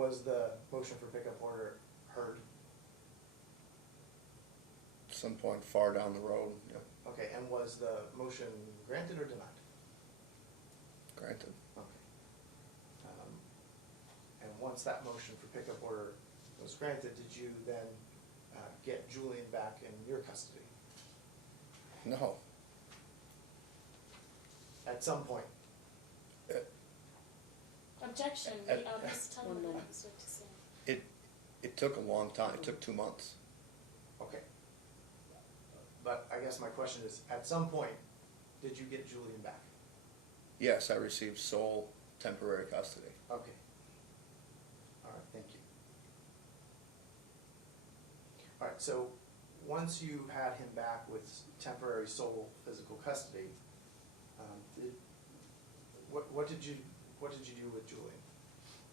was the motion for pickup order heard? Some point far down the road, yep, Okay, and was the motion granted or denied? granted. Okay. And once that motion for pickup order was granted, did you then get Julian back in your custody? No. At some point? Objection, just tell them what I was to say. It took a long time, it took 2 months. Okay. But I guess my question is, at some point, did you get Julian back? Yes, I received sole temporary custody. Okay. All right, thank you. All right, so once you had him back with temporary sole physical custody, what did you do with Julian?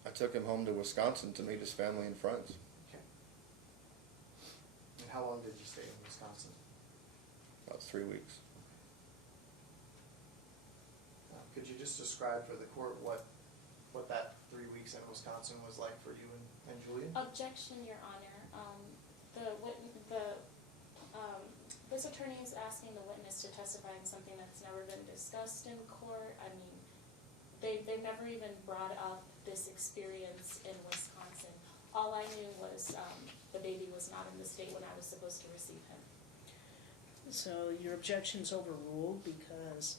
I took him home to Wisconsin to meet his family and friends. Okay. And how long did you stay in Wisconsin? About 3 weeks. Could you just describe for the court what that 3 weeks in Wisconsin was like for you and Julian? Objection, Your Honor. This attorney is asking the witness to testify on something that's never been discussed in court. I mean, they've never even brought up this experience in Wisconsin. All I knew was the baby was not in the state when I was supposed to receive him. So your objection's overruled because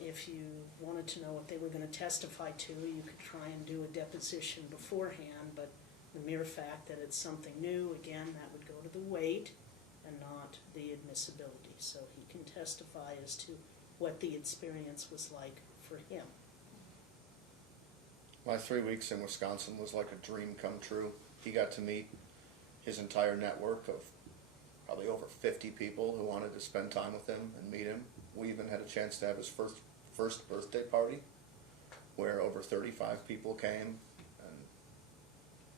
if you wanted to know what they were going to testify to, you could try and do a deposition beforehand, but the mere fact that it's something new, again, that would go to the weight and not the admissibility. So he can testify as to what the experience was like for him. My 3 weeks in Wisconsin was like a dream come true. He got to meet his entire network of probably over 50 people who wanted to spend time with him and meet him. We even had a chance to have his first birthday party where over 35 people came and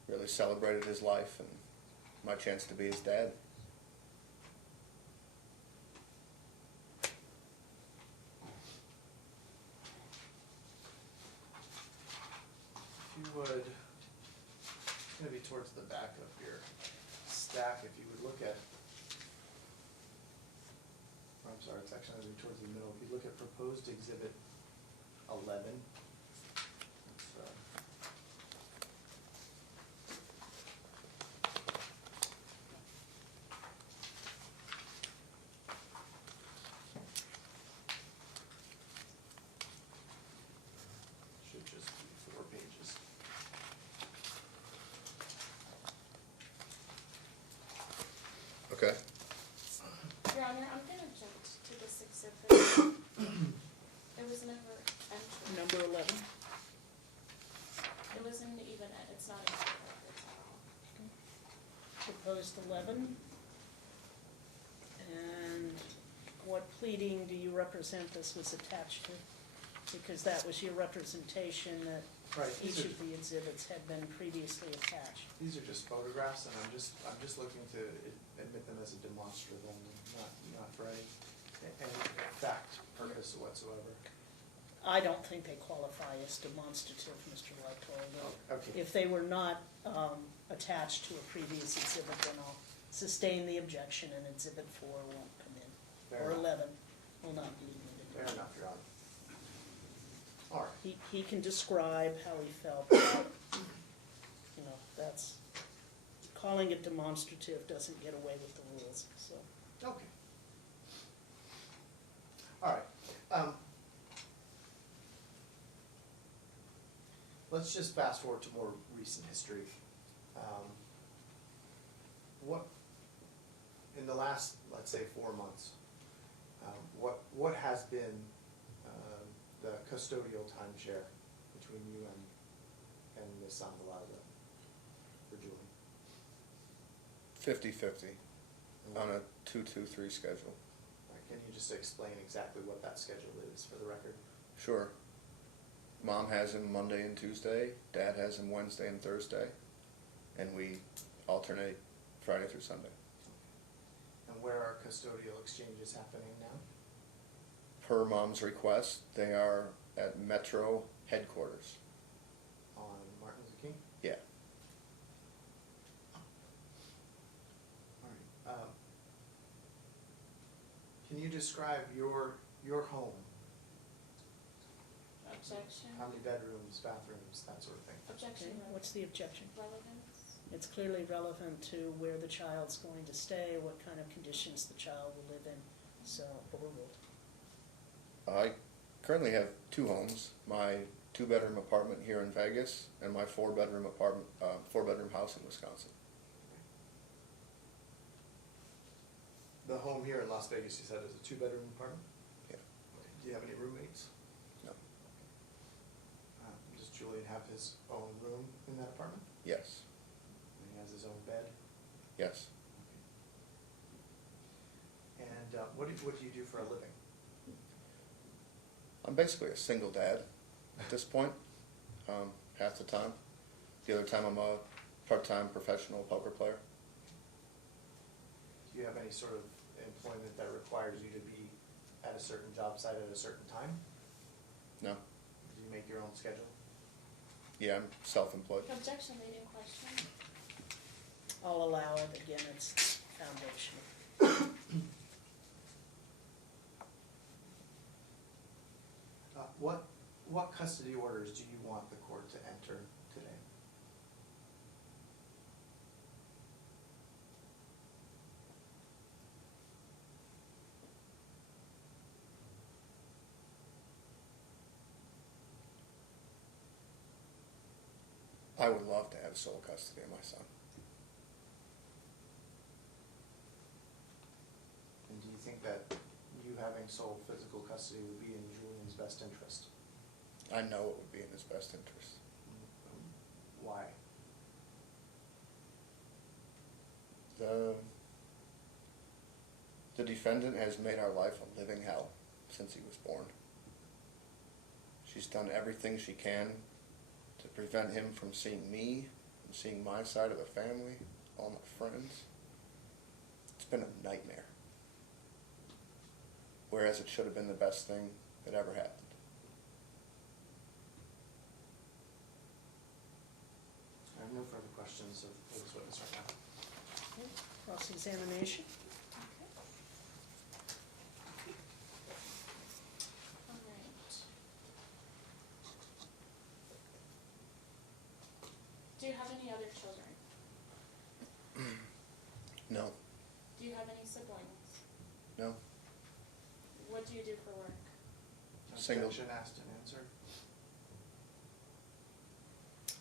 really celebrated his life and my chance to be his dad. If you would, it's going to be towards the back of your stack, if you would look at, I'm sorry, it's actually going to be towards the middle. If you look at proposed exhibit 11, should just be 4 pages. Okay. Your Honor, I'm going to object to this exhibit. It was never entered. Number 11. It wasn't even, it's not in the records at all. Proposed 11. And what pleading do you represent this was attached to? Because that was your representation that Right, each of the exhibits had been previously attached. These are just photographs, and I'm just looking to admit them as a demonstrative, not for any fact purpose whatsoever. I don't think they qualify as demonstrative, Mr. Lytle. Okay. If they were not attached to a previous exhibit, then I'll sustain the objection and exhibit 4 won't come in. Fair Or enough. 11 will not be admitted. Fair enough, Your Honor. All right. He can describe how he felt about, that's, calling it demonstrative doesn't get away with the rules, so. Okay. All right. Let's just fast forward to more recent history. What, in the last, let's say, 4 months, what has been the custodial timeshare between you and Ms. Sangalaza for Julie? 50-50 on a 2-2-3 schedule. Can you just explain exactly what that schedule is for the record? Sure. Mom has him Monday and Tuesday, Dad has him Wednesday and Thursday, and we alternate Friday through Sunday. And where are custodial exchanges happening now? Per Mom's request, they are at Metro headquarters. On Martin Luther King? describe your home? Objection. How many bedrooms, bathrooms, that sort of thing? Objection. Okay, what's the objection? Relevance. It's clearly relevant to where the child's going to stay, what kind of conditions the child will live in, so overruled. I currently have two homes, my 2-bedroom apartment here in Vegas and my 4-bedroom apartment, 4-bedroom house in Wisconsin. The home here in Las Vegas, you said, is a 2-bedroom apartment? Yeah. Okay. Do you have any roommates? No. Does Julian have his own room in that apartment? Yes. And he has his own bed? Yes. Okay. And what do you do for a living? I'm basically a single dad at this point, half the time. The other time I'm a part-time professional poker player. Do you have any sort of employment that requires you to be at a certain job site at a certain time? No. Do you make your own schedule? Yeah, I'm self-employed. Objection, leading question. I'll allow it, again, it's foundational. What custody orders do you want the court to enter today? I would love to have sole custody of my son. And do you think that you having sole physical custody would be in Julian's best interest? I know it would be in his best interest. Why? The defendant has made our life a living hell since he was born. She's done everything she can to prevent him from seeing me, from seeing my side of the family, all my friends. It's been a nightmare. Whereas it should have been the best thing that ever happened. I have no further questions of this witness right now. Okay, cross-examination. All right. Do you have any other children? No. Do you have any siblings? No. What do you do for work? Single. Objection asked and answered.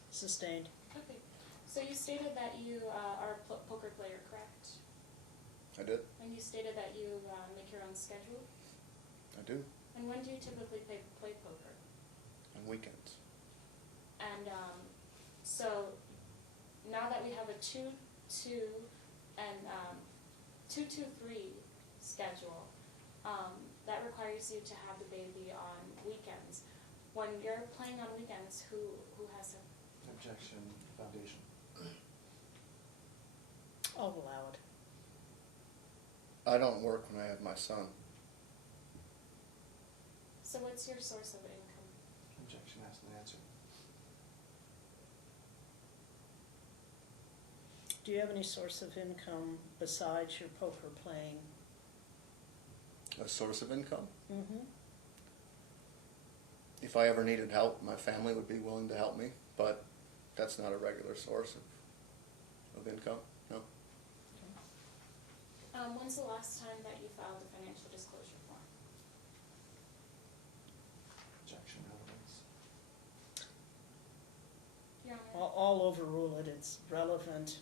Sustained. Okay. So you stated that you are a poker player, correct? I did. And you stated that you make your own schedule? I do. And when do you typically play poker? On weekends. And so now that we have a 2-2 and 2-2-3 schedule, that requires you to have the baby on weekends. When you're playing on weekends, who has it? Objection, foundation. I'll allow it. I don't work when I have my son. So what's your source of income? Objection asked and answered. Do you have any source of income besides your poker playing? A source of income? Mm-hmm. If I ever needed help, my family would be willing to help me, but that's not a regular source of income, no. When's the last time that you filed a financial disclosure form? Objection, relevance. Your Honor? I'll overrule it, it's relevant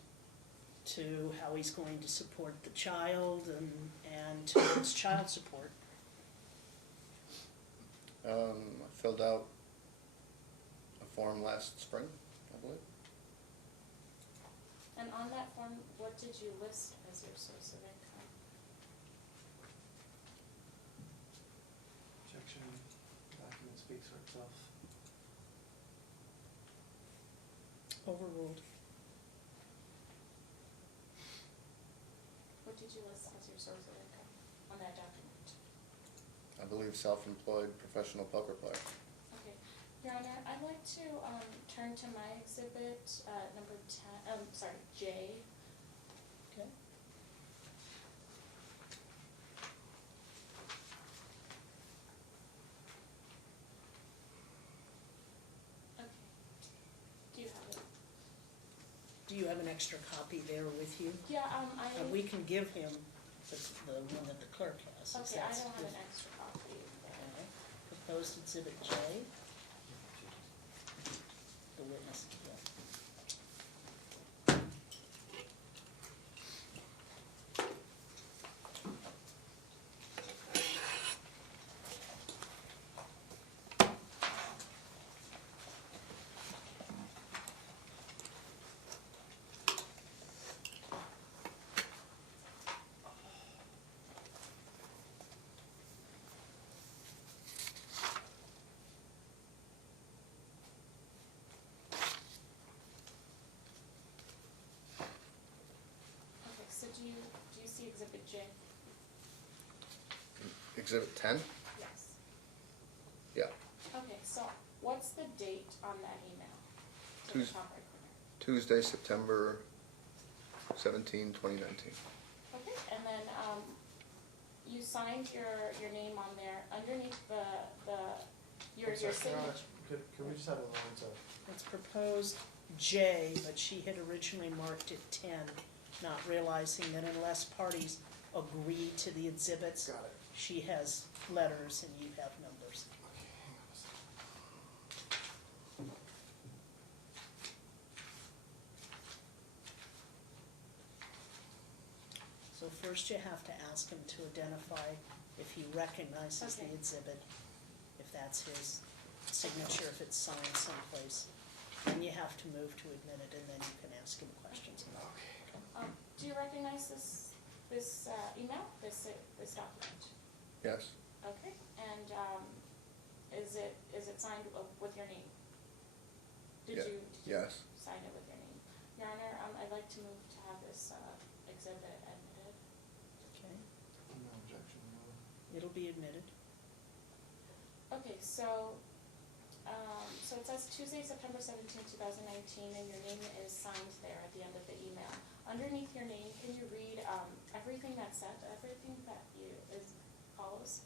to how he's going to support the child and to its child support. I filled out a form last spring, I believe. And on that form, what did you list as your source of income? Objection, document speaks for itself. Overruled. What did you list as your source of income on that document? I believe self-employed professional poker player. Okay, Your Honor, I'd like to turn to my exhibit, number 10, J. Okay. you have an extra copy there with you? Yeah, We can give him the one that the clerk has. if okay, I that's don't have good. an extra copy. but- Okay. Proposed exhibit J. The witness, yeah. Okay, so do you see exhibit J? Exhibit 10? Yes. Yeah. Okay, so what's the date on that email? To the Tues- top right corner. Tuesday, September 17, 2019. Okay, and then, you signed your name on there, underneath your I'm sorry, Your Honor, signature. Could we just have a moment of, It's proposed J, but she had originally marked it 10, not realizing that unless parties agree to the exhibits, got it. she has letters and you have numbers. Okay, hang on a second. So first you have to ask him to identify if he recognizes the Okay. exhibit, if that's his signature, if it's signed someplace. Then you have to move to admit it, and then you can ask him questions about it. Okay. Do you recognize this email, this document? Yes? Okay, and, is it signed with your name? Did Yeah. you Yes. sign it with your name? Your Honor, I'd like to move to have this, exhibit admitted. Okay, No objection, Your Honor. it'll be admitted. Okay, so it says Tuesday, September 17, 2019, and your name is signed there at the end of the email. Underneath your name, can you read, everything that's said, everything that follows?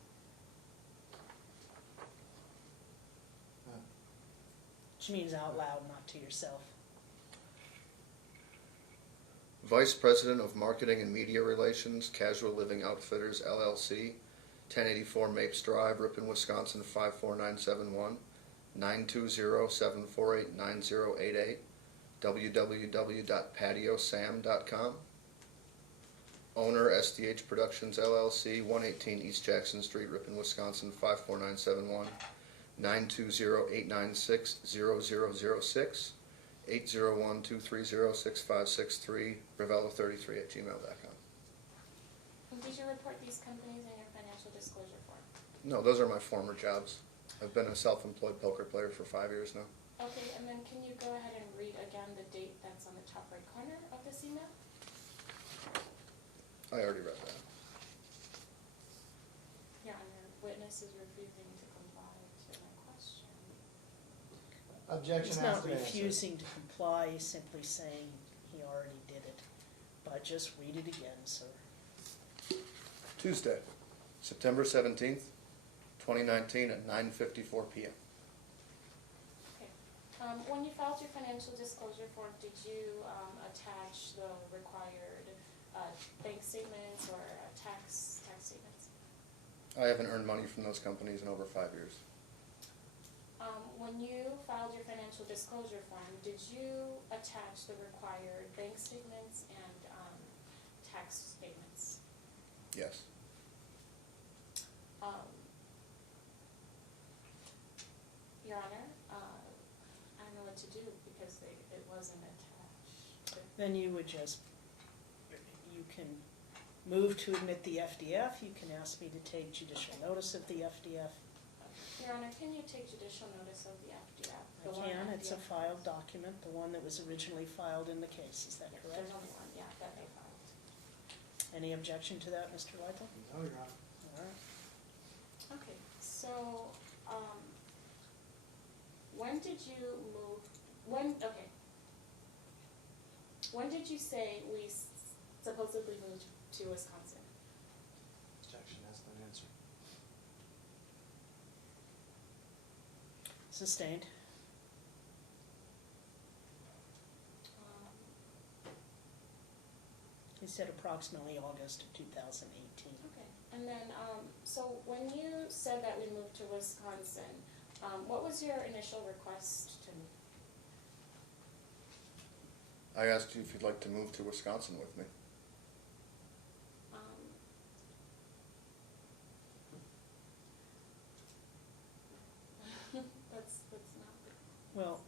Which means out loud, not to yourself. Vice President of Marketing and Media Relations, Casual Living Outfitters LLC, 1084 Mapes Drive, Ripon, Wisconsin 54971, 920-748-9088, www.patiosam.com. Owner SDH Productions LLC, 118 East Jackson Street, Ripon, Wisconsin 54971, 920-896-0006, 801-230-6563, Rivella33@gmail.com. And did you report these companies in your financial disclosure form? No, those are my former jobs. I've been a self-employed poker player for 5 years now. Okay, and then can you go ahead and read again the date that's on the top right corner of this email? I already read that. Your Honor, witness is refusing to comply to my question. Objection He's has not to be answered. refusing to comply, he's simply saying he already did it. But just read it again, sir. Tuesday, September 17th, 2019 at 9:54 p.m. Okay. When you filed your financial disclosure form, did you attach the required bank statements or tax statements? I haven't earned money from those companies in over 5 years. When you filed your financial disclosure form, did you attach the required bank statements and tax statements? Yes. Your Honor, I don't know what to do because it wasn't attached. Then you would just, you can move to admit the FDF, you can ask me to take judicial notice of the FDF. Your Honor, can you take judicial notice of the FDF? I The one can, it's a FDF filed document, the one that was originally filed in the case, is that correct? There's only one, yeah, that they filed. Any objection to that, Mr. Lytle? No, Your Honor. All right. Okay, so, when did you move, when did you say we supposedly moved to Wisconsin? Objection has been answered. Sustained. He said approximately August of 2018. Okay, and then, so when you said that we moved to Wisconsin, what was your initial request to move? I asked you if you'd like to move to Wisconsin with me. That's not, Well,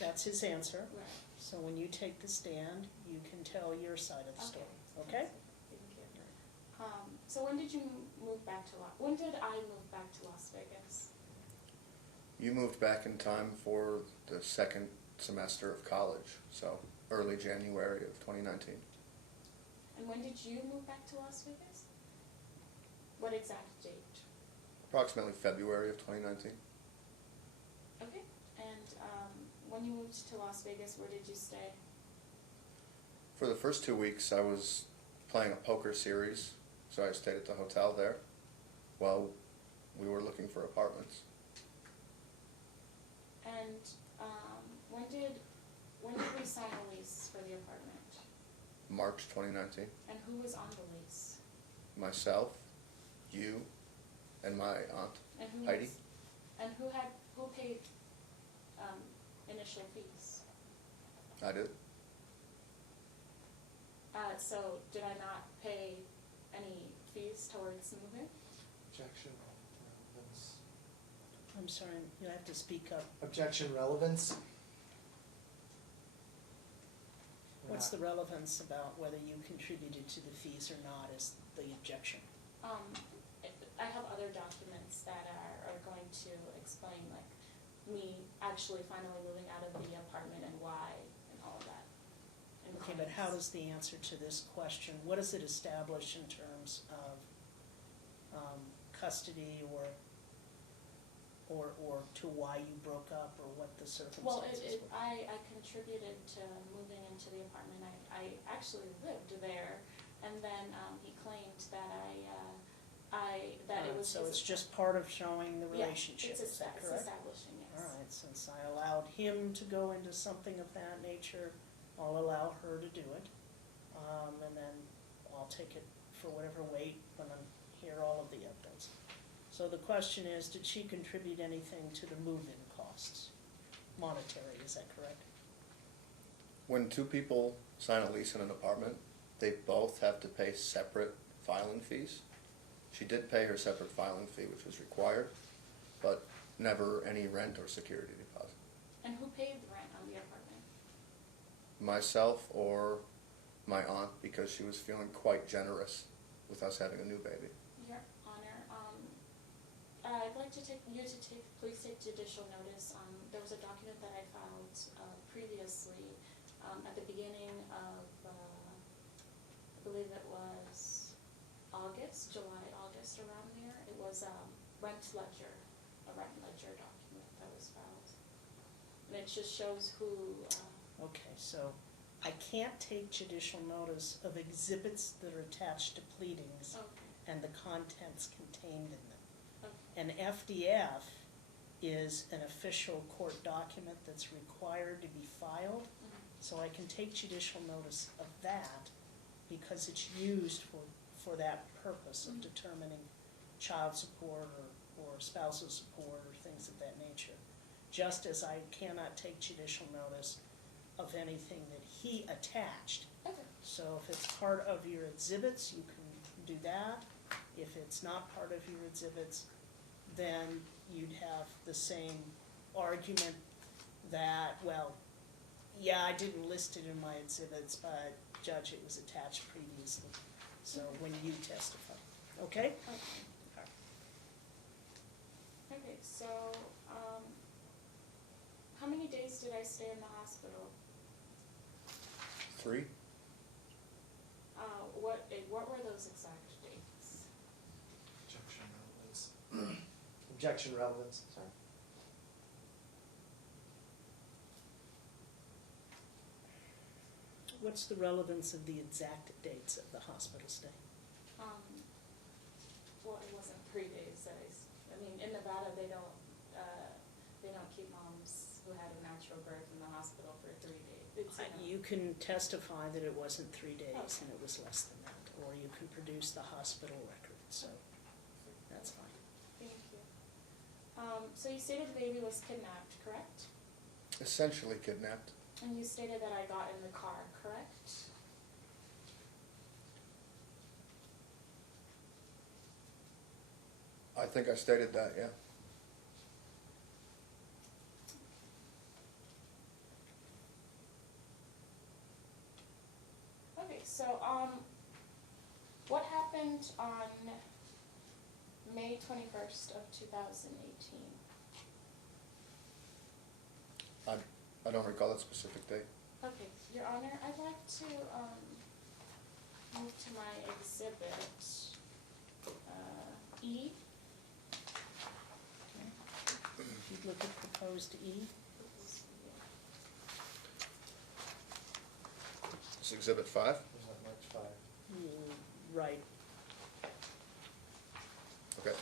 that's his answer. right. So when you take the stand, you can tell your side of the story, okay? Thank you. So when did you move back to when did I move back to Las Vegas? You moved back in time for the second semester of college, so early January of 2019. And when did you move back to Las Vegas? What exact date? Approximately February of 2019. Okay, and when you moved to Las Vegas, where did you stay? For the first 2 weeks, I was playing a poker series, so I stayed at the hotel there while we were looking for apartments. And when did we sign a lease for the apartment? March 2019. And who was on the lease? Myself, you, and my aunt, And who Heidi. and who paid initial fees? I did. So did I not pay any fees towards moving? Objection, relevance. I'm sorry, you have to speak up. Objection, relevance. What's the relevance about whether you contributed to the fees or not is the objection? I have other documents that are going to explain, like, me actually finally moving out of the apartment and why and all of that. And Okay, but how claims. does the answer to this question, what does it establish in terms of custody or to why you broke up or what the Well, circumstances were? I contributed to moving into the apartment. I actually lived there, and then he claimed that it was So his it's just part of showing the Yeah, relationship, it's is that correct? establishing, yes. All right, since I allowed him to go into something of that nature, I'll allow her to do it. And then I'll take it for whatever weight when I hear all of the evidence. So the question is, did she contribute anything to the move-in costs? Monetary, is that correct? When two people sign a lease in an apartment, they both have to pay separate filing fees. She did pay her separate filing fee, which was required, but never any rent or security deposit. And who paid the rent on the apartment? Myself or my aunt, because she was feeling quite generous with us having a new baby. Your Honor, I'd like please take judicial notice. There was a document that I filed previously at the beginning of, I believe it was July, August, around there. It was a rent ledger document that was filed. And it just shows who, Okay, so I can't take judicial notice of exhibits that are attached to pleadings okay, and the contents contained in them. okay. An FDF is an official court document that's required to be filed, Mhm. so I can take judicial notice of that because it's used for that purpose of Mhm. determining child support or spousal support or things of that nature. Just as I cannot take judicial notice of anything that he attached. Okay. So if it's part of your exhibits, you can do that. If it's not part of your exhibits, then you'd have the same argument that, well, yeah, I didn't list it in my exhibits, but Judge, it was attached previously. So when you testify, okay? Okay. Okay, so, how many days did I stay in the hospital? 3. What were those exact dates? Objection, relevance. Objection, relevance, sorry. What's the relevance of the exact dates of the hospital stay? Well, it wasn't 3 days that I mean, in Nevada, they don't keep moms who had a natural birth in the hospital for 3 days. It's, you can testify that it wasn't 3 days Okay. and it was less than that, or you can produce the hospital record, so that's fine. Thank you. So you stated the baby was kidnapped, correct? Essentially kidnapped. And you stated that I got in the car, correct? I think I stated that, yeah. Okay, so, what happened on May 21st of 2018? I don't recall that specific date. Okay, Your Honor, I'd like to, move to my exhibit, E. If you look at proposed E, It's Exhibit 5. Was that March 5? right, Okay.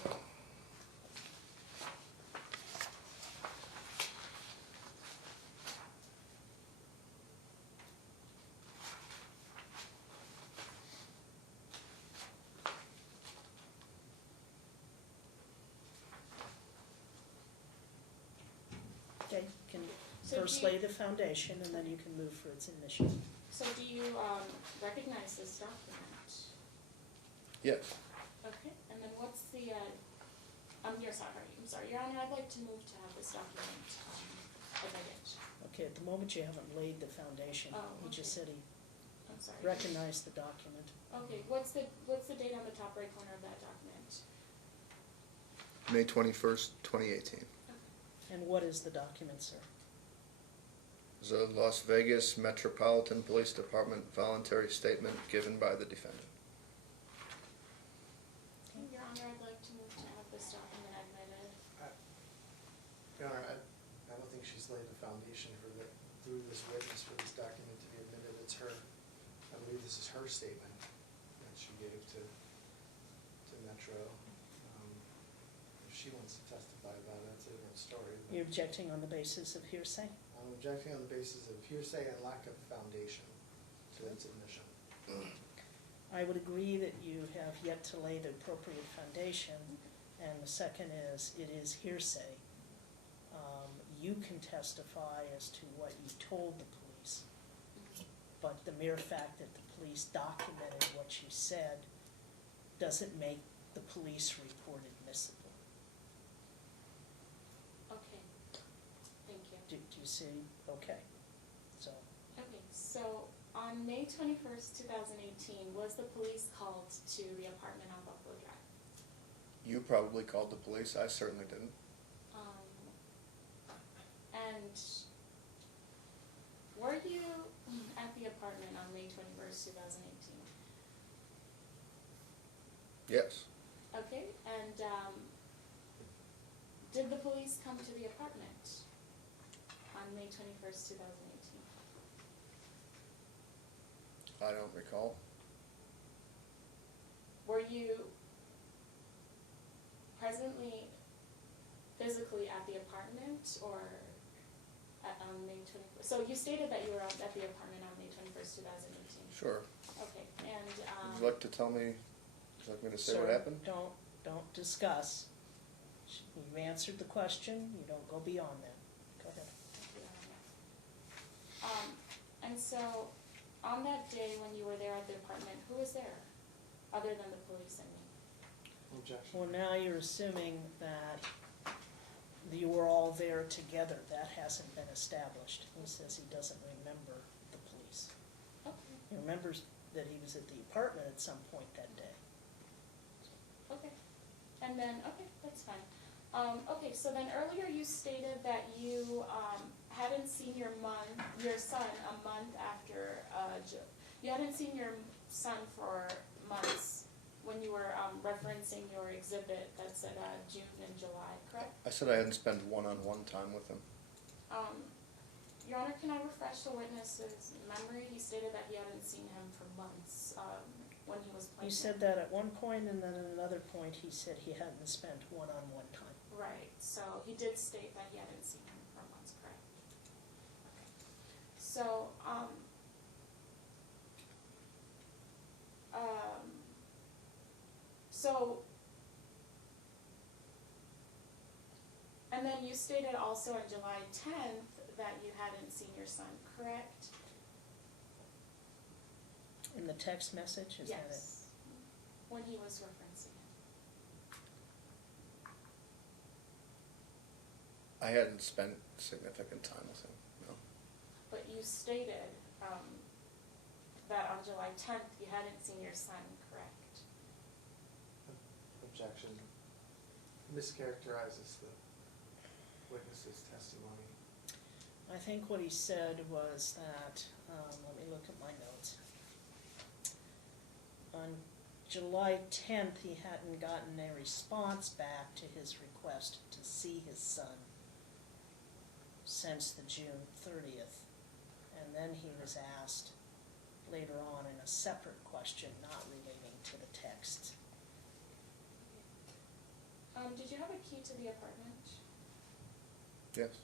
okay, can So first do you- lay the foundation and then you can move for its initiative. So do you, recognize this document? Yes. Okay, and then what's the, I'm sorry, Your Honor, I'd like to move to have this document, admitted. Okay, at the moment you haven't laid the foundation. Oh, He just said he I'm sorry. recognized the document. Okay, what's the date on the top right corner of that document? May 21st, 2018. And what is the document, sir? The Las Vegas Metropolitan Police Department voluntary statement given by the defendant. Your Honor, I'd like to move to have this document admitted. Your Honor, I don't think she's laid the foundation through this witness for this document to be admitted. It's her, I believe this is her statement that she gave to Metro. If she wants to testify about it, that's a different story. but You're objecting on the basis of hearsay? I'm objecting on the basis of hearsay and lack of foundation to its admission. I would agree that you have yet to lay the appropriate foundation, and the second is, it is hearsay. You can testify as to what you told the police, but the mere fact that the police documented what you said doesn't make the police report admissible. Okay, thank you. Do you see? Okay, so, Okay, so on May 21st, 2018, was the police called to the apartment on Buffalo Drive? You probably called the police. I certainly didn't. And were you at the apartment on May 21st, 2018? Yes. Okay, and did the police come to the apartment on May 21st, 2018? I don't recall. Were you presently physically at the apartment or on May 21st? So you stated that you were at the apartment on May 21st, 2018. Sure. Okay, and Would you like to tell me, would you like me to say what sir, happened? don't discuss. You've answered the question, you don't go beyond that. Go ahead. And so, on that day when you were there at the apartment, who was there, other than the police and me? Objection. Well, now you're assuming that you were all there together. That hasn't been established. He says he doesn't remember the police. Okay, He remembers that he was at the apartment at some point that day. okay. And then, okay, that's fine. Okay, so then earlier you stated that you, hadn't seen your son a month after, you hadn't seen your son for months when you were, referencing your exhibit that said, June and July, correct? I said I hadn't spent one-on-one time with him. Your Honor, can I refresh the witness's memory? He stated that he hadn't seen him for months, when he was You pregnant. said that at one point, and then at another point he said he hadn't spent one-on-one time. Right, so he did state that he hadn't seen him for months, correct? Okay. So, So, and then you stated also on July 10th that you hadn't seen your son, correct? In the text message, is that it? Yes, when he was referencing it. I hadn't spent significant time with him, no. But you stated that on July 10th you hadn't seen your son, correct? Objection. Mischaracterizes the witness's testimony. I think what he said was that, let me look at my notes. On July 10th, he hadn't gotten a response back to his request to see his son since the June 30th. And then he was asked later on in a separate question not relating to the text. Did you have a key to the apartment? Yes.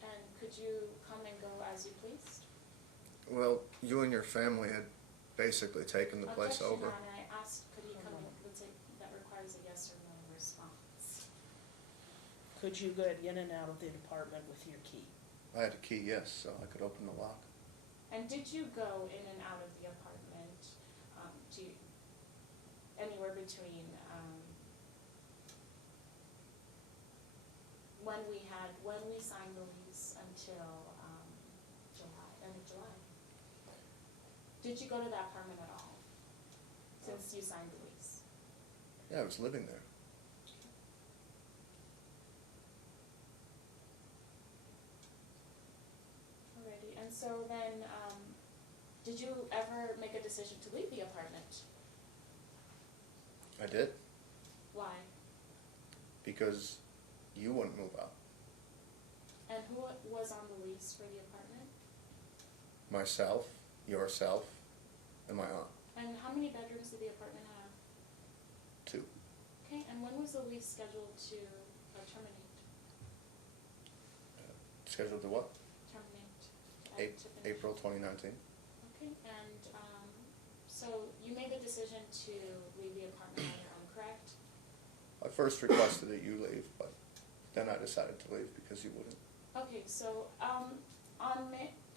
And could you come and go as you pleased? Well, you and your family had basically taken the place Objection, over. Your Honor, I asked, could he come in, let's say, that requires a yes or no response. Could you get in and out of the apartment with your key? I had a key, yes, so I could open the lock. And did you go in and out of the apartment, to anywhere between, when we signed the lease until, end of July? Did you go to that apartment at all, since you signed the lease? Yeah, I was living there. Alrighty, and so then, did you ever make a decision to leave the apartment? I did, Why? because you wouldn't move out. And who was on the lease for the apartment? Myself, yourself, and my aunt. And how many bedrooms did the apartment have? 2. Okay, and when was the lease scheduled to terminate? Scheduled to what? Terminate? To finish? April 2019. Okay, and so you made the decision to leave the apartment on your own, correct? I first requested that you leave, but then I decided to leave because you wouldn't. Okay, so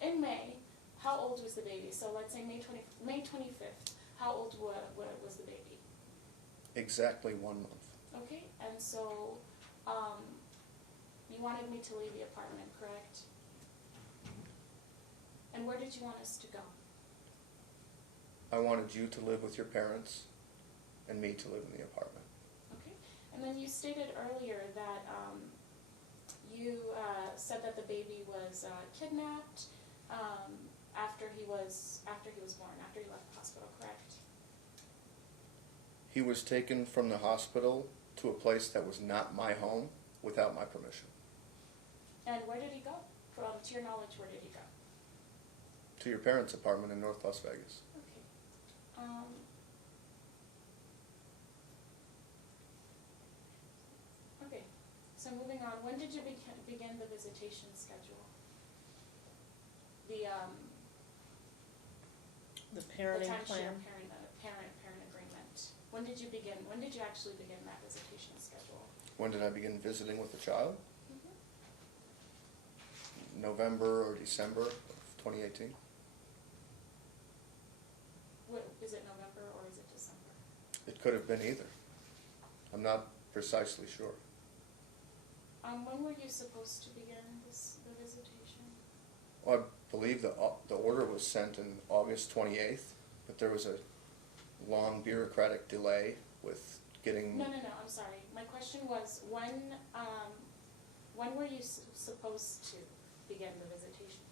in May, how old was the baby? So let's say May 25th, how old was the baby? Exactly 1 month. Okay, and so you wanted me to leave the apartment, correct? And where did you want us to go? I wanted you to live with your parents and me to live in the apartment. Okay, and then you stated earlier that you said that the baby was kidnapped after he was born, after he left the hospital, correct? He was taken from the hospital to a place that was not my home without my permission. And where did he go? To your knowledge, where did he go? To your parents' apartment in North Las Vegas. Okay. Okay, so moving on, when did you begin the visitation schedule? The parenting timeshare plan? parent agreement. When did you actually begin that visitation schedule? When did I begin visiting with the child? Mm-hmm. November or December of 2018. Is it November or is it December? It could have been either. I'm not precisely sure. When were you supposed to begin the visitation? Well, I believe the order was sent in August 28th, but there was a long bureaucratic delay with getting... No, I'm sorry. My question was, when were you supposed to begin the visitation?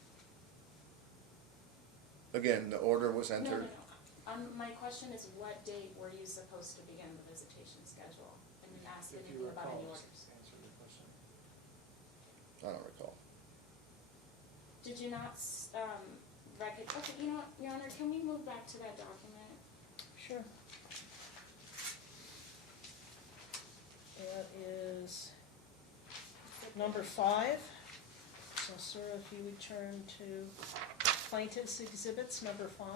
Again, the order was entered... No. My question is, what date were you supposed to begin the visitation schedule? And you asked If anything you about recall, any just orders. answer the question. I don't recall. Did you not okay, you know what, Your Honor, can we move back to that document? Sure. That is number 5. So, sir, if you would turn to plaintiff's exhibits, number 5.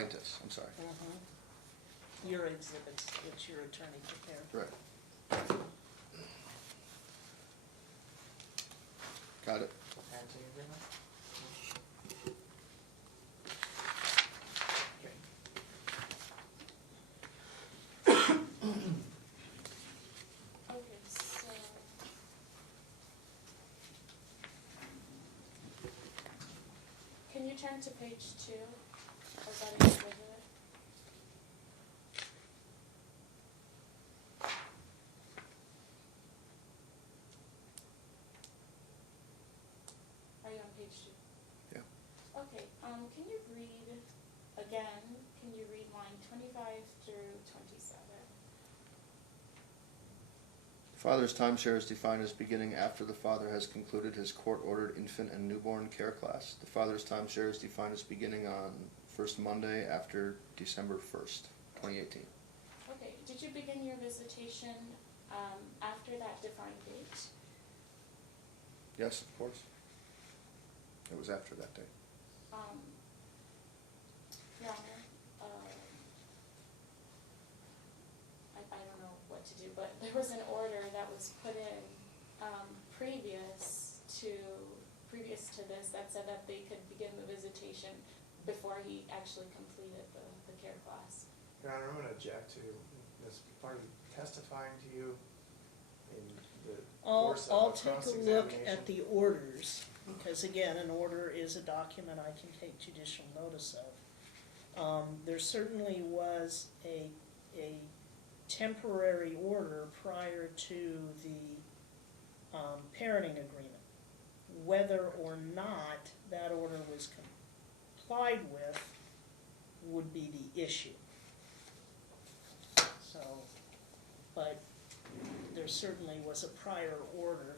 plaintiffs, I'm sorry. Your exhibits that your attorney prepared. Right. Got it. Parenting agreement? Okay. Okay, so. Can you turn to page 2? Or is that an exhibit? Are you on page 2? Yeah. Okay, can you read, again, can you read line 25 through 27? Father's timeshare is defined as beginning after the father has concluded his court-ordered infant and newborn care class. The father's timeshare is defined as beginning on first Monday after December 1st, 2018. Okay, did you begin your visitation after that defined date? Yes, of course. It was after that day. Your Honor, I don't know what to do, but there was an order that was put in previous to this that said that they could begin the visitation before he actually completed the care class. Your Honor, I'm gonna object to this party testifying to you in the course of I'll a take a cross-examination. look at the orders, because again, an order is a document I can take judicial notice of. There certainly was a temporary order prior to the parenting agreement. Whether or not that order was complied with would be the issue. So, but there certainly was a prior order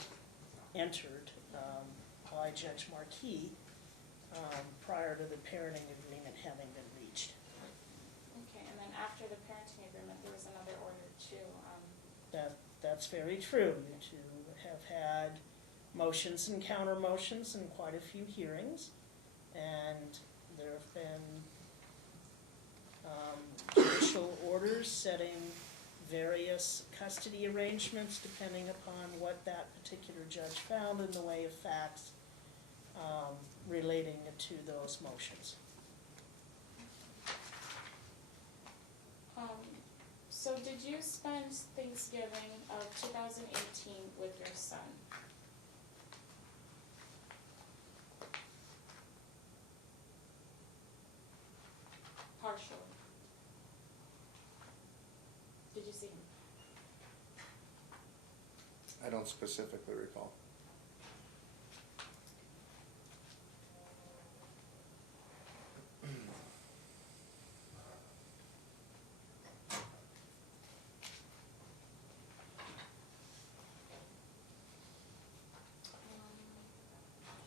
entered by Judge Marquis prior to the parenting agreement having been reached. Okay, and then after the parenting agreement, there was another order too. That's very true. You two have had motions and counter motions and quite a few hearings, and there have been judicial orders setting various custody arrangements depending upon what that particular judge found in the way of facts relating to those motions. So did you spend Thanksgiving of 2018 with your son? Partially. Did you see him? I don't specifically recall.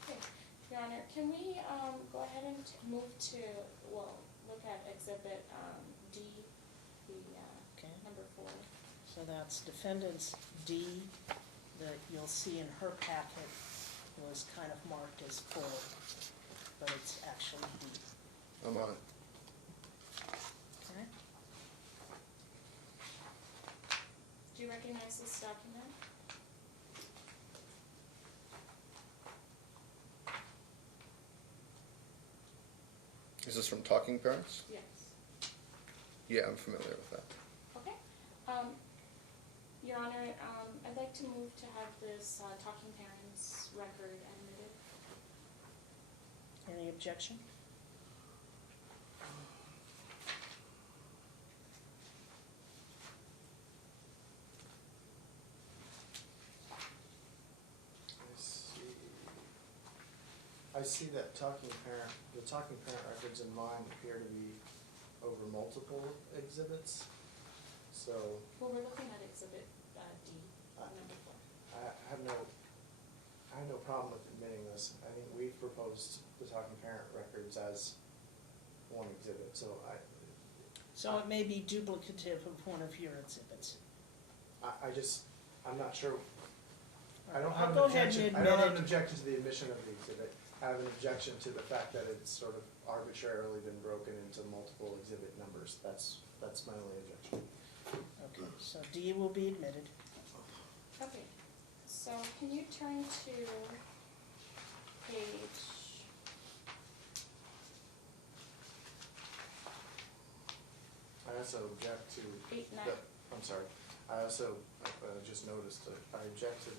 Okay, Your Honor, can we go ahead and move to, well, look at Exhibit D, the Okay. number 4. So that's defendant's D that you'll see in her packet was kind of marked as 4, but it's actually D. I'm on it. Okay? Do you recognize this document? Is this from Talking Parents? Yes. Yeah, I'm familiar with that. Okay. Your Honor, I'd like to move to have this Talking Parents record admitted. Any objection? I see that the talking parent records in mine appear to be over multiple exhibits, so Well, we're looking at Exhibit D, number 4. I have no problem with admitting this. I think we've proposed the talking parent records as one exhibit, so So it may be duplicative of one of your exhibits. I'm not sure I don't have an I'll go ahead objection, and I don't have an admit it. objection to the admission of the exhibit. I have an objection to the fact that it's sort of arbitrarily been broken into multiple exhibit numbers. That's my only objection. Okay, so D will be admitted. Okay, so can you turn to page, I also object to. 8, 9. I'm sorry, I also just noticed that I object to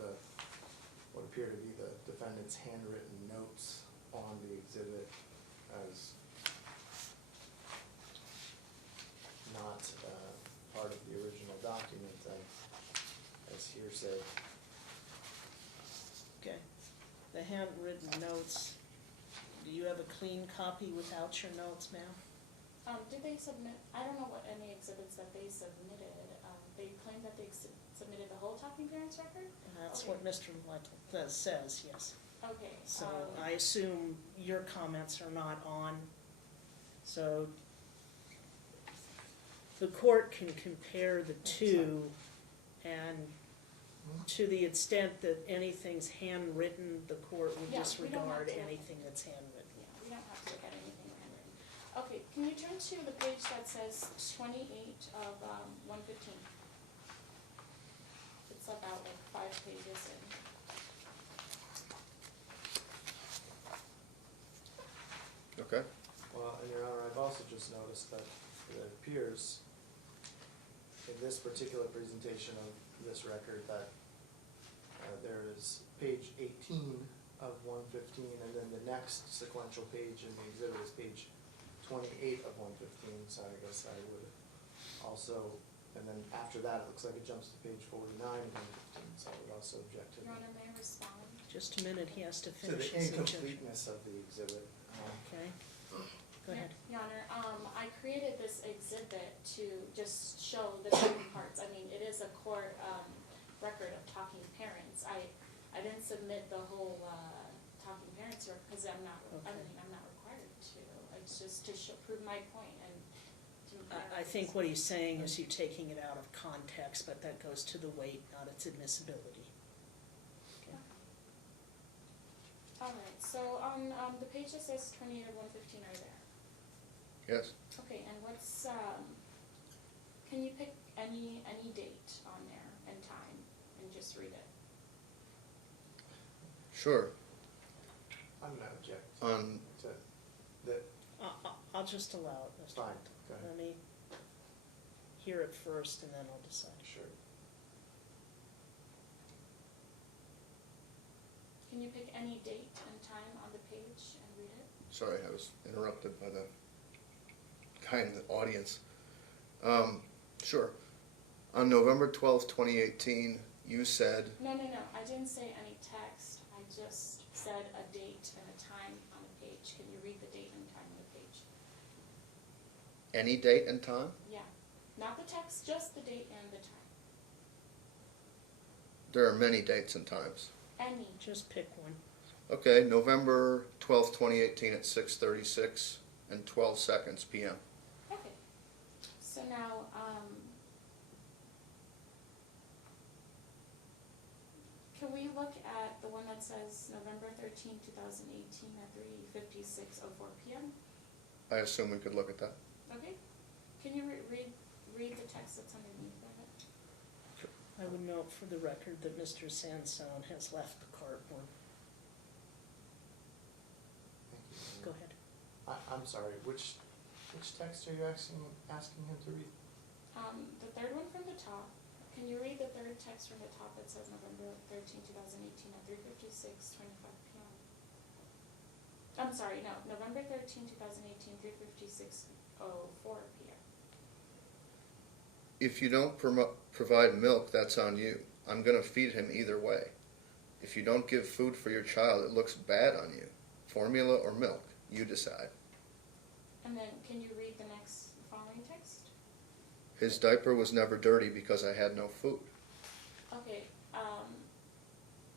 what appear to be the defendant's handwritten notes on the exhibit as not part of the original document as hearsay. Okay. The handwritten notes, do you have a clean copy without your notes, ma'am? Did they submit, I don't know what any exhibits that they submitted, they claimed that they submitted the whole talking parents record? And that's Okay. what Mr. Lytle says, yes. Okay, So I assume your comments are not on, so the court can compare the two, and to the extent that anything's handwritten, the court would Yeah, we don't have disregard to. anything that's handwritten. yeah, we don't have to look at anything handwritten. Okay, can you turn to the page that says 28 of 115? It's about like 5 pages in. Okay. Well, and Your Honor, I've also just noticed that it appears in this particular presentation of this record that there is page 18 of 115, and then the next sequential page in the exhibit is page 28 of 115, so I guess I would also, and then after that, it looks like it jumps to page 49 of 115, so I would also object to Your Honor, may I respond? Just a minute, he has to the finish his objection. incompleteness of the exhibit. Okay, go ahead. Your Honor, I created this exhibit to just show the different parts. I mean, it is a court record of talking parents. I didn't submit the whole talking parents record because I'm not required to. It's just to prove my point and to. I think what he's saying is you taking it out of context, but that goes to the weight, not its admissibility. Okay. All right. So on the page that says 28 of 115 are there. Yes. Okay, and what's can you pick any date on there and time and just read it? Sure. I'm gonna object On to that. I'll just allow it, Mr. Fine, Lytle. go ahead. Let me hear it first and then I'll decide. Sure. Can you pick any date and time on the page and read it? Sorry, I was interrupted by the guy in the audience. Sure. On November 12th, 2018, you said, No, I didn't say any text. I just said a date and a time on a page. Can you read the date and time on the page? any date and time? Yeah, not the text, just the date and the time. There are many dates and times. Any. Just pick one. Okay, November 12th, 2018 at 6:36 and 12 seconds p.m. Okay. So now, can we look at the one that says November 13, 2018 at 3:56:04 p.m.? I assume we could look at that. Okay. Can you read the text that's underneath of it? I would note for the record that Mr. Sansone has left the cardboard. Thank you. Go ahead. I'm sorry, which text are you asking him to read? The third one from the top. Can you read the third text from the top that says November 13, 2018 at 3:56:25 p.m.? I'm sorry, no, November 13, 2018, 3:56:04 p.m. If you don't provide milk, that's on you. I'm going to feed him either way. If you don't give food for your child, it looks bad on you. Formula or milk, you decide. And then can you read the following text? His diaper was never dirty because I had no food. Okay,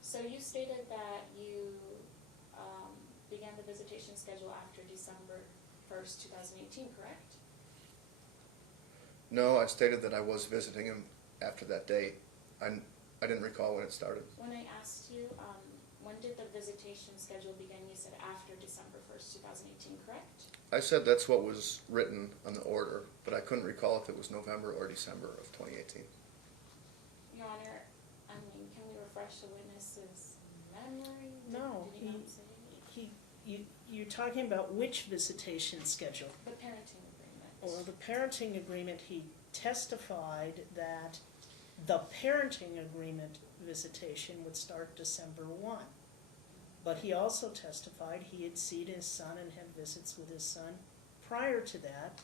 so you stated that you began the visitation schedule after December 1st, 2018, correct? No, I stated that I was visiting him after that date. I didn't recall when it started. When I asked you, when did the visitation schedule begin, you said after December 1st, 2018, correct? I said that's what was written on the order, but I couldn't recall if it was November or December of 2018. Your Honor, I mean, can we refresh the witness's memory? No, Did he not say? you're talking about which visitation schedule? The parenting agreement. Well, the parenting agreement, he testified that the parenting agreement visitation would start December 1. But he also testified he had seen his son and had visits with his son prior to that,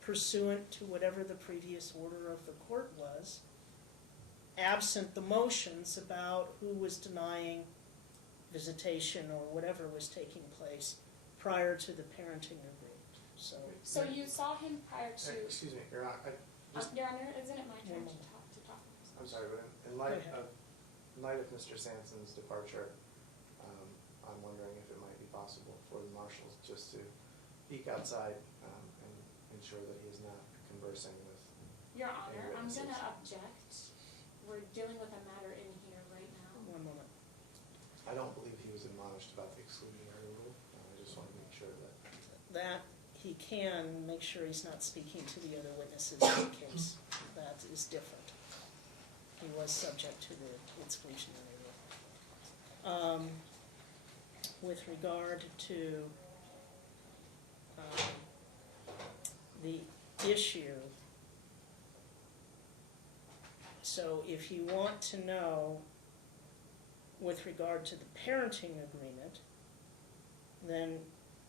pursuant to whatever the previous order of the court was, absent the motions about who was denying visitation or whatever was taking place prior to the parenting agreement. So you saw him prior to, Excuse me, Your Honor, Your Honor, isn't it my turn One to talk? I'm sorry, but in Go light ahead. of Mr. Sanson's departure, I'm wondering if it might be possible for the marshals just to peek outside and ensure that he is not conversing with. Your Honor, I'm witnesses. gonna object. We're dealing with a matter in here right now. One moment. I don't believe he was admonished about the exclusionary rule. I just want to make sure that. That he can make sure he's not speaking to the other witnesses in the case. That is different. He was subject to the exclusionary rule. With regard to the issue, so if you want to know with regard to the parenting agreement, then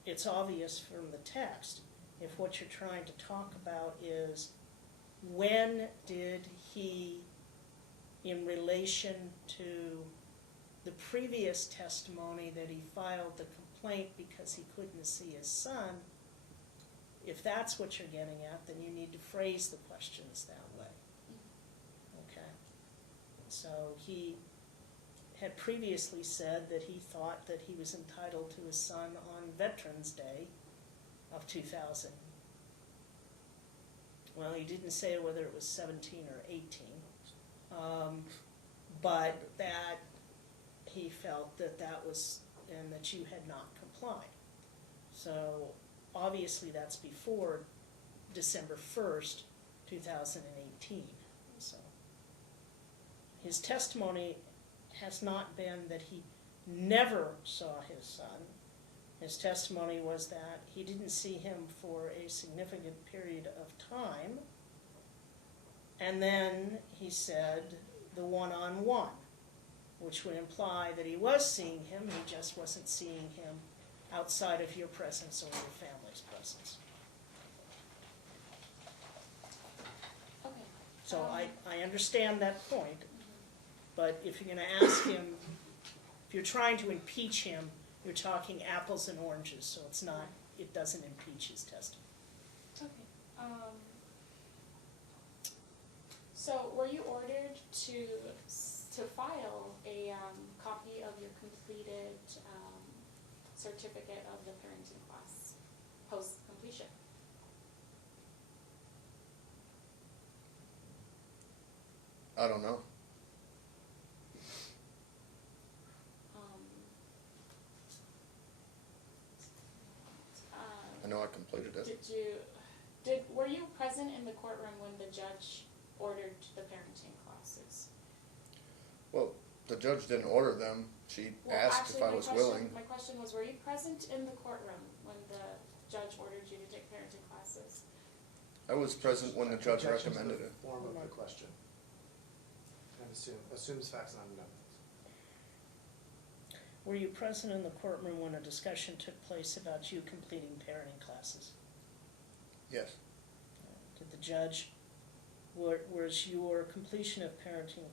it's obvious from the text. If what you're trying to talk about is when did he, in relation to the previous testimony that he filed the complaint because he couldn't see his son, if that's what you're getting at, then you need to phrase the questions that way. Okay? So he had previously said that he thought that he was entitled to his son on Veterans Day of 2000. Well, he didn't say whether it was 17 or 18, but that he felt that that was, and that you had not complied. So obviously that's before December 1st, 2018. So his testimony has not been that he never saw his son. His testimony was that he didn't see him for a significant period of time, and then he said the one-on-one, which would imply that he was seeing him, he just wasn't seeing him outside of your presence or your family's presence. Okay. So I understand that point, but if you're going to ask him, if you're trying to impeach him, you're talking apples and oranges, so it's not, it doesn't impeach his testimony. Okay. So were you ordered to file a copy of your completed certificate of the parenting class post-completion? I don't know. I know I completed it. Were you present in the courtroom when the judge ordered the parenting classes? Well, the judge didn't order them. She asked if I was willing. My question was, were you present in the courtroom when the judge ordered you to take parenting classes? I was present when the judge Objection to recommended the it. form of the question. And assumes facts, not evidence. Were you present in the courtroom when a discussion took place about you completing parenting classes? Yes. Did the judge, was your completion of parenting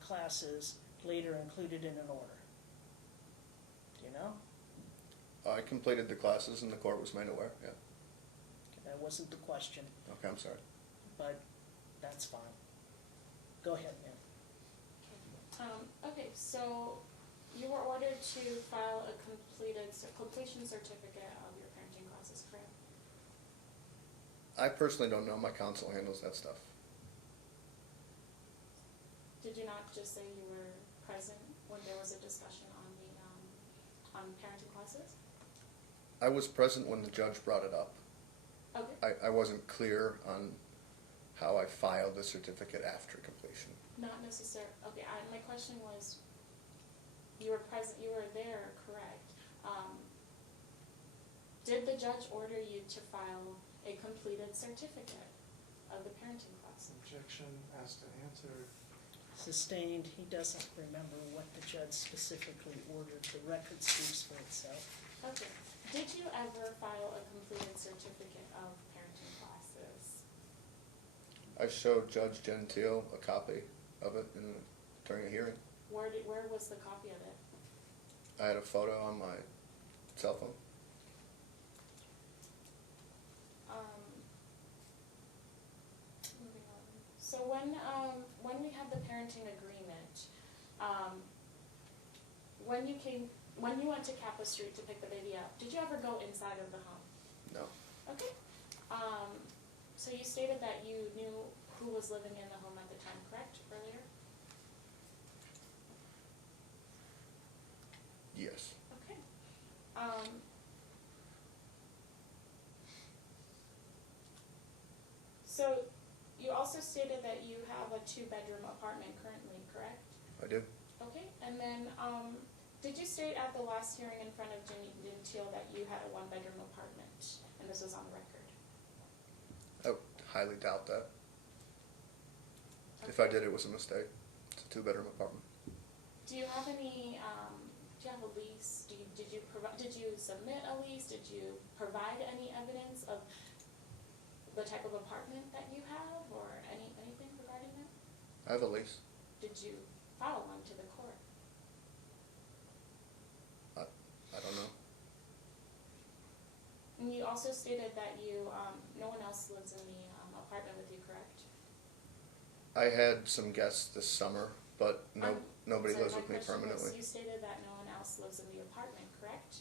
classes later included in an order? Do you know? I completed the classes and the court was made aware, yeah. That wasn't the question, Okay, I'm sorry. but that's fine. Go ahead, ma'am. Okay, so you were ordered to file a completion certificate of your parenting classes, correct? I personally don't know. My counsel handles that stuff. Did you not just say you were present when there was a discussion on the, on parenting classes? I was present when the judge brought it up. Okay, I wasn't clear on how I filed the certificate after completion. not necessarily, okay, my question was, you were present, you were there, correct? Did the judge order you to file a completed certificate of the parenting class? Objection, asked and answered. Sustained, he doesn't remember what the judge specifically ordered, the record speaks for itself. Okay, did you ever file a completed certificate of parenting classes? I showed Judge Gentile a copy of it during a hearing. Where was the copy of it? I had a photo on my cell phone. Moving on. So when we had the parenting agreement, when you went to Kappa Street to pick the baby up, did you ever go inside of the home? No. Okay. So you stated that you knew who was living in the home at the time, correct, earlier? Yes. Okay. So you also stated that you have a 2-bedroom apartment currently, correct? I do. Okay, and then, did you state at the last hearing in front of Jimmy Gentile that you had a 1-bedroom apartment, and this was on the record? I would highly doubt that. If I did, it was a mistake. It's a 2-bedroom apartment. Do you have any, do you have a lease? Did you submit a lease? Did you provide any evidence of the type of apartment that you have, or anything regarding that? I have a lease. Did you file one to the court? I don't know. And you also stated that you, no one else lives in the apartment with you, correct? I had some guests this summer, but nobody So lives my with me question was, permanently. you stated that no one else lives in the apartment, correct?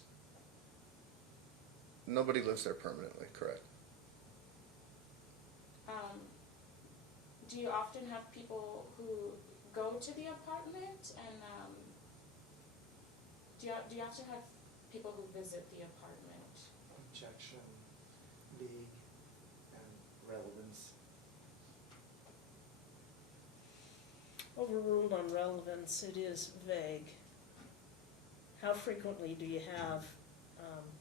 Nobody lives there permanently, correct? Do you often have people who go to the apartment, and do you often have people who visit the apartment? Objection, league, and relevance. Overruled on relevance, it is vague. How frequently do you have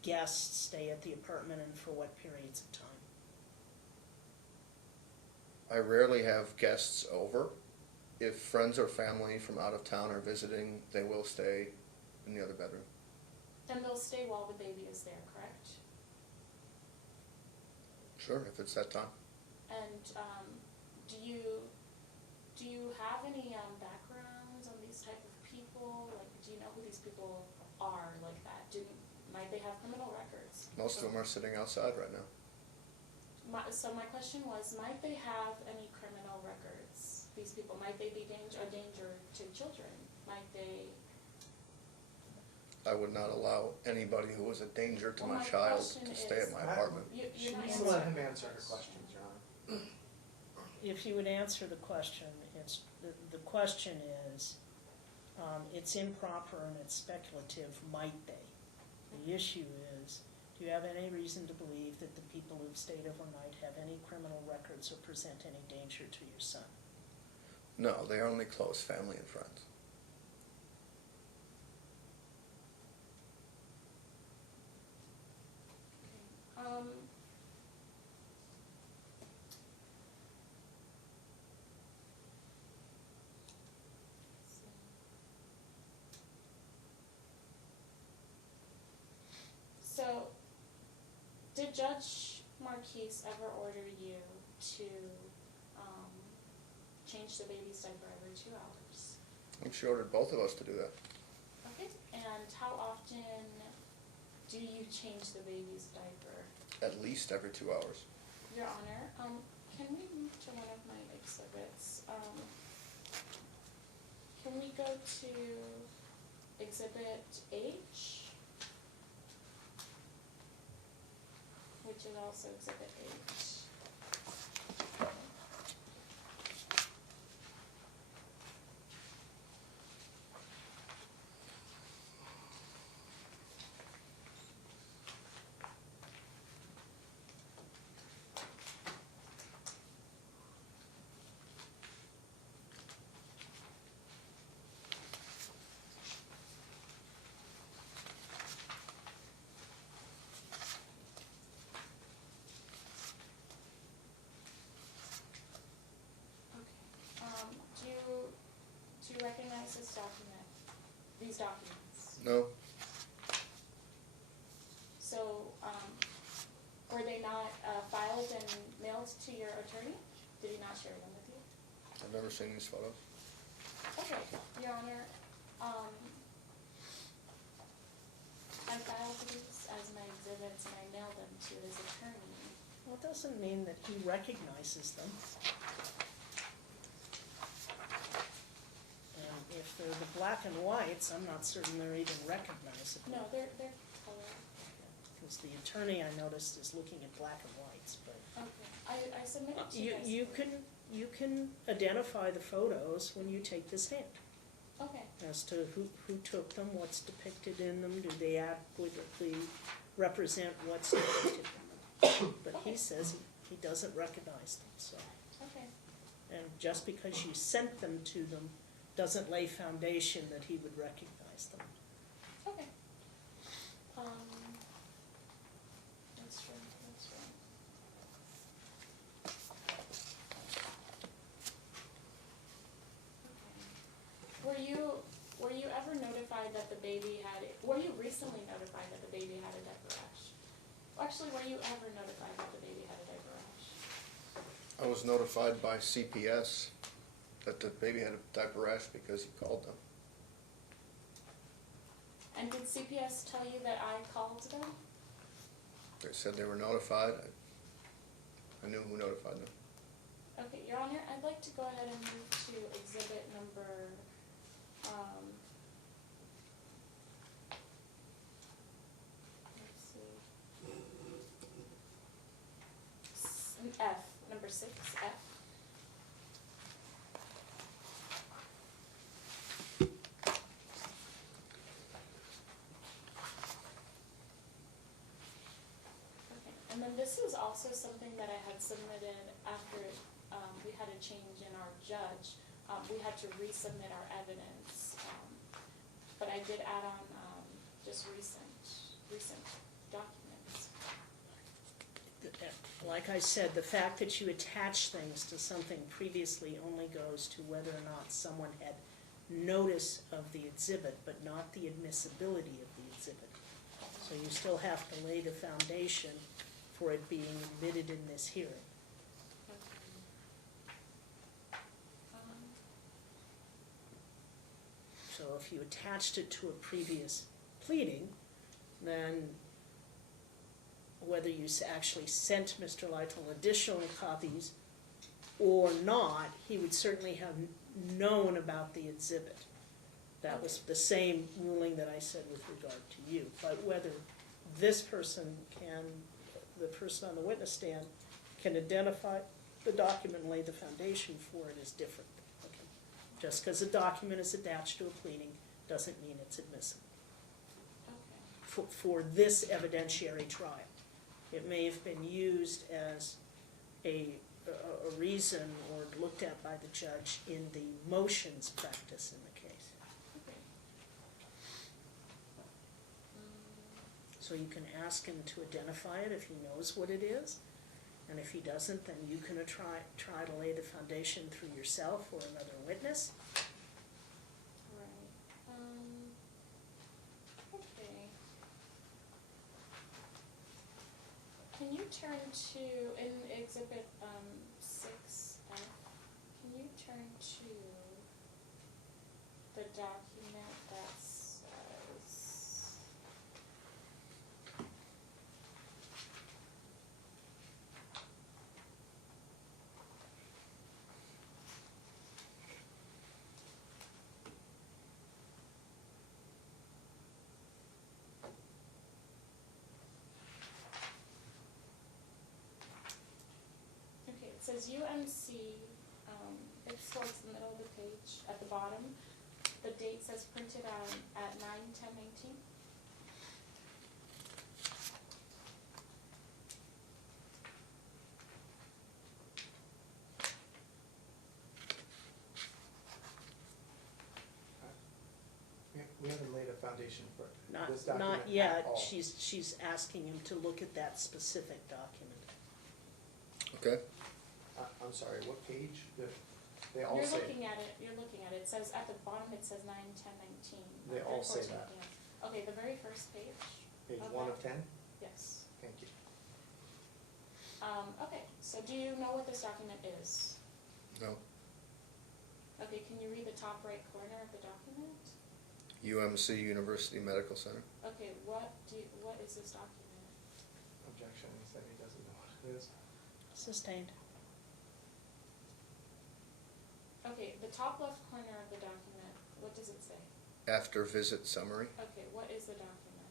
guests stay at the apartment, and for what periods of time? I rarely have guests over. If friends or family from out of town are visiting, they will stay in the other bedroom. And they'll stay while the baby is there, correct? Sure, if it's that time. And do you have any backgrounds on these type of people? Like, do you know who these people are like that? Might they have criminal records? Most of them are sitting outside right now. So my question was, might they have any criminal records? These people, might they be a danger to children? Might they? I would not allow anybody who was a danger to Well, my my child question to stay is- at my apartment. You're not Please let answering him the answer the question. questions, Your Honor. If you would answer the question, the question is, it's improper and it's speculative, might they? The issue is, do you have any reason to believe that the people who've stayed overnight have any criminal records or present any danger to your son? No, they are only close family and friends. So, did Judge Marquise ever order you to change the baby's diaper every 2 hours? I think she ordered both of us to do that. Okay, and how often do you change the baby's diaper? At least every 2 hours. Your Honor, can we move to one of my exhibits? Can we go to Exhibit H? Which is also Exhibit H. these documents? No, So, were they not filed and mailed to your attorney? Did he not share them with you? I've never seen these photos. Okay, Your Honor, I filed these as my exhibits and I mailed them to his attorney. Well, it doesn't mean that he recognizes them. And if they're the black and whites, I'm not certain they're even recognizable. No, they're color. Because the attorney, I noticed, is looking at black and whites, but Okay, I submitted to you guys. you can identify the photos when you take the stand. Okay, As to who took them, what's depicted in them, do they adequately represent what's depicted in them? But he says he doesn't recognize them, so. okay. And just because you sent them to them doesn't lay foundation that he would recognize them. Okay. That's true, that's true. Okay. Were you ever notified that the baby were you recently notified that the baby had a diaper rash? Actually, were you ever notified that the baby had a diaper rash? I was notified by CPS that the baby had a diaper rash because he called them. And did CPS tell you that I called them? They said they were notified. I knew who notified them. Okay, Your Honor, I'd like to go ahead and move to exhibit number, let's see. F, number 6, F. Okay, and then this is also something that I had submitted after we had a change in our judge. We had to resubmit our evidence, but I did add on just recent documents. Like I said, the fact that you attach things to something previously only goes to whether or not someone had notice of the exhibit, but not the admissibility of the exhibit. So you still have to lay the foundation for it being admitted in this hearing. So if you attached it to a previous pleading, then whether you actually sent Mr. Lytle additional copies or not, he would certainly have known about the exhibit. That was the same ruling that I said with regard to you. But whether this person the person on the witness stand can identify the document and lay the foundation for it is different. Okay. Just because a document is attached to a pleading doesn't mean it's admissible. Okay. For this evidentiary trial. It may have been used as a reason or looked at by the judge in the motions practice in the case. Okay. So you can ask him to identify it if he knows what it is, and if he doesn't, then you can try to lay the foundation through yourself or another witness. Right. Okay. Can you turn to, in exhibit 6F, can you turn to the document that says, okay, it says UMC, it's towards the middle of the page, at the bottom. The date says printed at 9/10/19. We haven't laid a foundation for this Not document at yet. all. She's asking him to look at that specific document. Okay? I'm sorry, what page? They all You're say, looking at it, it says, at the bottom it says 9/10/19. They all say that. Okay, the very first page. page Okay. 1 of 10? Yes. Thank you. Okay, so do you know what this document is? No. Okay, can you read the top right corner of the document? UMC, University Medical Center. Okay, what is this document? Objection, he said he doesn't know what it is. Sustained. Okay, the top left corner of the document, what does it say? After visit summary. Okay, what is the document?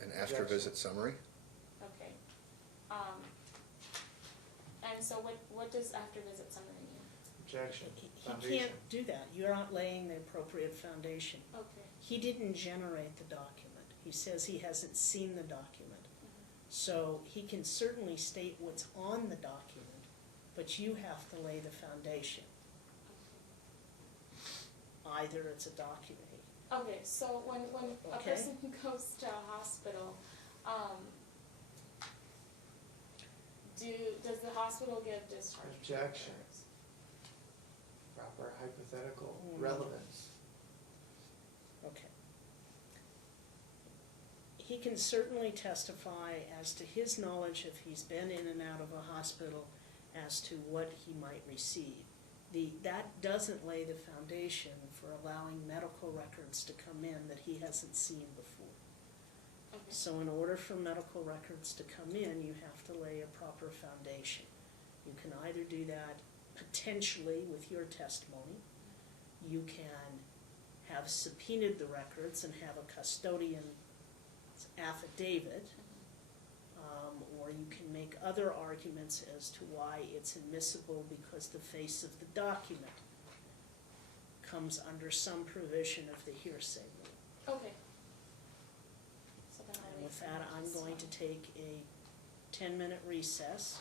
An after visit summary. Okay. And so what does after visit summary mean? Objection, He foundation. can't do that. You're not laying the appropriate foundation. Okay. He didn't generate the document. He says he hasn't seen the document. So he can certainly state what's on the document, but you have to lay the foundation. Either it's a document. Okay, so when a Okay. person goes to a hospital, does the hospital give discharge? Objection. papers? Proper hypothetical Mm. relevance. Okay. He can certainly testify as to his knowledge if he's been in and out of a hospital as to what he might receive. That doesn't lay the foundation for allowing medical records to come in that he hasn't seen before. Okay. So in order for medical records to come in, you have to lay a proper foundation. You can either do that potentially with your testimony. You can have subpoenaed the records and have a custodian's affidavit. Or you can make other arguments as to why it's admissible because the face of the document comes under some provision of the hearsay rule. Okay. So then I'll And wait with for that, you to I'm going to sign. take a 10-minute recess.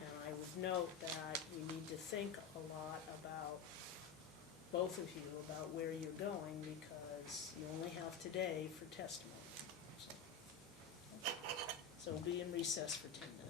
And I would note that you need to think a lot about, both of you, about where you're going because you only have today for testimony. So we'll be in recess for 10 minutes.